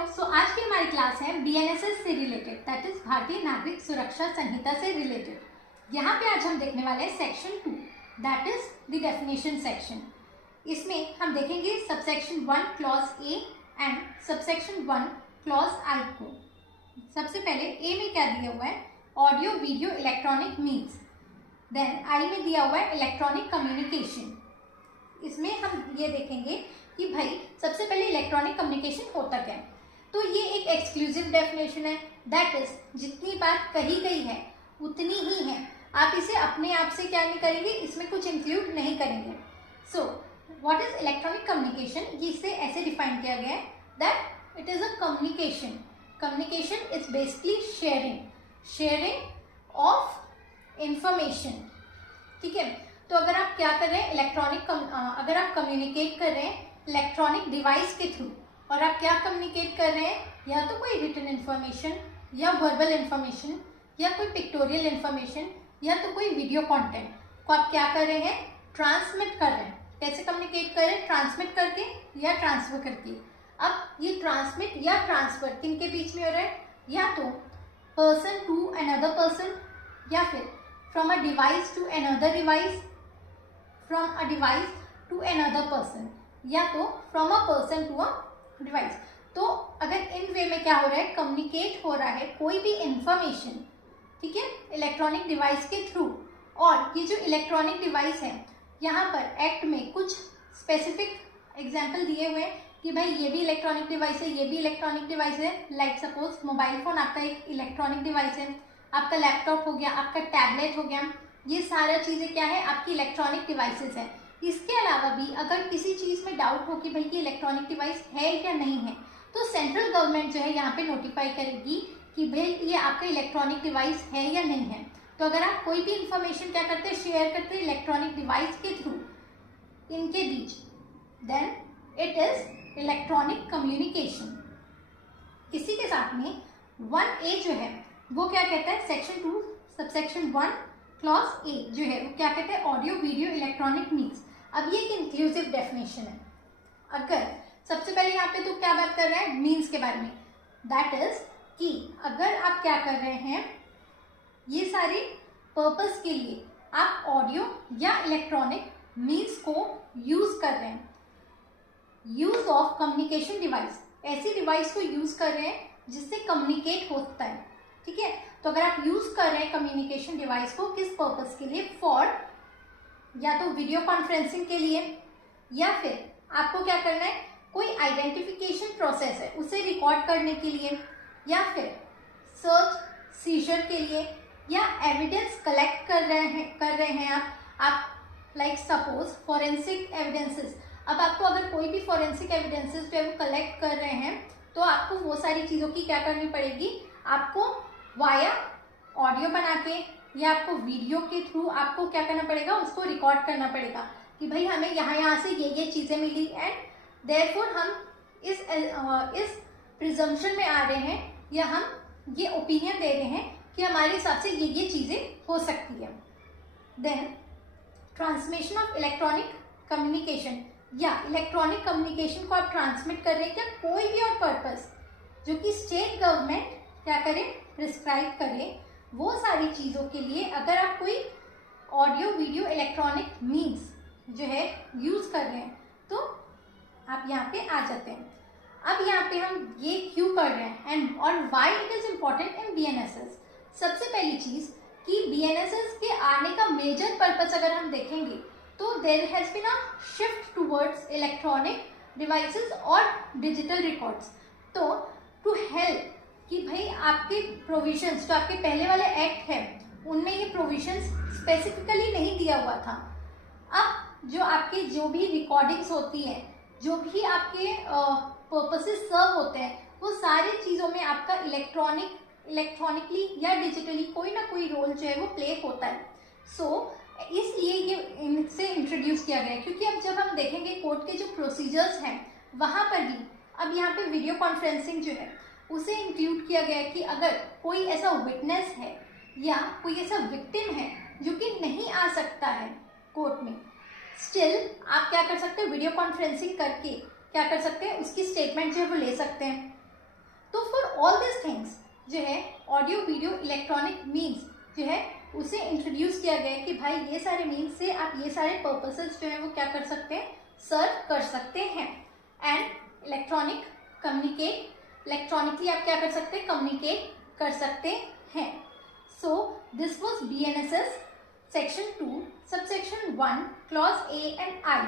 सो आज की हमारी क्लास है बीएनएसएस से रिलेटेड, दैट इज भारतीय नागरिक सुरक्षा संहिता से रिलेटेड। यहाँ पे आज हम देखने वाले हैं section 2, that is the definition section. इसमें हम देखेंगे subsection 1 clause A and subsection 1 clause I को। सबसे पहले ए में क्या दिया हुआ है, audio video electronic means. Then I में दिया हुआ है इलेक्ट्रॉनिक कम्युनिकेशन। इसमें हम ये देखेंगे कि भाई सबसे पहले इलेक्ट्रॉनिक कम्युनिकेशन होता क्या है। तो ये एक एक्सक्लूसिव डेफिनेशन है, दैट इज जितनी बात कही गई है उतनी ही है, आप इसे अपने आप से क्या नहीं करेंगे, इसमें कुछ इंक्लूड नहीं करेंगे। So what is electronic communication, इसे ऐसे डिफाइन किया गया है that it is a communication. Communication is basically sharing of information. ठीक है, तो अगर आप क्या कर रहे हैं, अगर आप कम्युनिकेट कर रहे हैं इलेक्ट्रॉनिक डिवाइस के थ्रू, और आप क्या कम्युनिकेट कर रहे हैं, या तो कोई रिटन इन्फॉर्मेशन या वर्बल इन्फॉर्मेशन या कोई पिक्टोरियल इन्फॉर्मेशन या तो कोई वीडियो कंटेंट को आप क्या कर रहे हैं, ट्रांसमिट कर रहे हैं। कैसे कम्युनिकेट कर रहे हैं, ट्रांसमिट करके या ट्रांसफर करके। अब ये ट्रांसमिट या ट्रांसफर किन के बीच में हो रहा है, या तो पर्सन टू अनदर पर्सन, या फिर from a device to another device, from a device to another person, या तो from a person to a device. तो अगर इन वे में क्या हो रहा है, कम्युनिकेट हो रहा है कोई भी इंफॉर्मेशन, ठीक है, इलेक्ट्रॉनिक डिवाइस के थ्रू। और ये जो इलेक्ट्रॉनिक डिवाइस है, यहाँ पर एक्ट में कुछ स्पेसिफिक एग्जाम्पल दिए हुए हैं कि भाई ये भी इलेक्ट्रॉनिक डिवाइस है, ये भी इलेक्ट्रॉनिक डिवाइस है। लाइक सपोज मोबाइल फोन आपका एक इलेक्ट्रॉनिक डिवाइस है, आपका लैपटॉप हो गया, आपका टैबलेट हो गया, ये सारा चीज़ें क्या है, आपकी इलेक्ट्रॉनिक डिवाइसेस है। इसके अलावा भी अगर किसी चीज़ में डाउट हो कि भाई ये इलेक्ट्रॉनिक डिवाइस है या नहीं है, तो सेंट्रल गवर्नमेंट जो है यहाँ पे नोटिफाई करेगी कि भाई ये आपका इलेक्ट्रॉनिक डिवाइस है या नहीं है। तो अगर आप कोई भी इंफॉर्मेशन क्या करते हैं, शेयर करते हैं इलेक्ट्रॉनिक डिवाइस के थ्रू इनके बीच, then it is electronic communication. इसी के साथ में 1A जो है वो क्या कहता है, सेक्शन 2 सबसेक्शन 1 क्लॉज ए जो है वो क्या कहते हैं, ऑडियो वीडियो इलेक्ट्रॉनिक मीन्स। अब ये एक इंक्लूसिव डेफिनेशन है। अगर सबसे पहले यहाँ पे तो क्या बात कर रहे हैं, मीन्स के बारे में, दैट इज कि अगर आप क्या कर रहे हैं, ये सारे पर्पस के लिए आप ऑडियो या इलेक्ट्रॉनिक मीन्स को यूज कर रहे हैं। यूज ऑफ कम्युनिकेशन डिवाइस, ऐसी डिवाइस को यूज कर रहे हैं जिससे कम्युनिकेट होता है। ठीक है, तो अगर आप यूज कर रहे हैं कम्युनिकेशन डिवाइस को किस पर्पस के लिए, फॉर या तो वीडियो कॉन्फ्रेंसिंग के लिए, या फिर आपको क्या करना है, कोई आइडेंटिफिकेशन प्रोसेस है उसे रिकॉर्ड करने के लिए, या फिर सर्च सीजर के लिए, या एविडेंस कलेक्ट कर रहे हैं आप लाइक सपोज फॉरेंसिक एविडेंसेस। अब आपको अगर कोई भी फॉरेंसिक एविडेंसेस जो है वो कलेक्ट कर रहे हैं, तो आपको वो सारी चीज़ों की क्या करनी पड़ेगी, आपको वाया ऑडियो बना के या आपको वीडियो के थ्रू आपको क्या करना पड़ेगा, उसको रिकॉर्ड करना पड़ेगा कि भाई हमें यहाँ से ये चीज़ें मिली, एंड देयरफॉर हम इस प्रिजम्पशन में आ रहे हैं, या हम ये ओपिनियन दे रहे हैं कि हमारे हिसाब से ये चीज़ें हो सकती है। Then transmission of electronic communication, या इलेक्ट्रॉनिक कम्युनिकेशन को आप ट्रांसमिट कर रहे हैं, या कोई भी और पर्पस जो कि स्टेट गवर्नमेंट क्या करे, प्रिस्क्राइब करे, वो सारी चीज़ों के लिए अगर आप कोई ऑडियो वीडियो इलेक्ट्रॉनिक मीन्स जो है यूज़ कर रहे हैं, तो आप यहाँ पे आ जाते हैं। अब यहाँ पे हम ये क्यों कर रहे हैं एंड और why it is important in BNSS. सबसे पहली चीज़ कि बीएनएसएस के आने का मेजर पर्पस अगर हम देखेंगे, तो there has been a shift towards electronic devices और डिजिटल रिकॉर्ड्स। तो टू हेल्प कि भाई आपके प्रोविजंस जो आपके पहले वाले एक्ट है उनमें ये प्रोविजंस स्पेसिफिकली नहीं दिया हुआ था। अब जो भी रिकॉर्डिंग्स होती है, जो भी आपके पर्पसेस सर्व होते हैं, वो सारी चीज़ों में आपका इलेक्ट्रॉनिकली या डिजिटली कोई ना कोई रोल जो है वो प्ले होता है। सो इसलिए ये इनसे इंट्रोड्यूस किया गया है, क्योंकि अब जब हम देखेंगे कोर्ट के जो प्रोसीजर्स हैं वहाँ पर भी अब यहाँ पे वीडियो कॉन्फ्रेंसिंग जो है उसे इंक्लूड किया गया है कि अगर कोई ऐसा विटनेस है या कोई ऐसा विक्टिम है जो कि नहीं आ सकता है कोर्ट में, स्टिल आप क्या कर सकते हैं, वीडियो कॉन्फ्रेंसिंग करके क्या कर सकते हैं, उसकी स्टेटमेंट जो है वो ले सकते हैं। तो फॉर ऑल दिस थिंग्स जो है ऑडियो वीडियो इलेक्ट्रॉनिक मीन्स जो है उसे इंट्रोड्यूस किया गया है कि भाई ये सारे मीन्स से आप ये सारे पर्पसेस जो है वो क्या कर सकते हैं, सर्व कर सकते हैं। एंड इलेक्ट्रॉनिक कम्युनिकेट, इलेक्ट्रॉनिकली आप क्या कर सकते हैं, कम्युनिकेट कर सकते हैं। So this was BNSS section 2 subsection 1 clause A and I।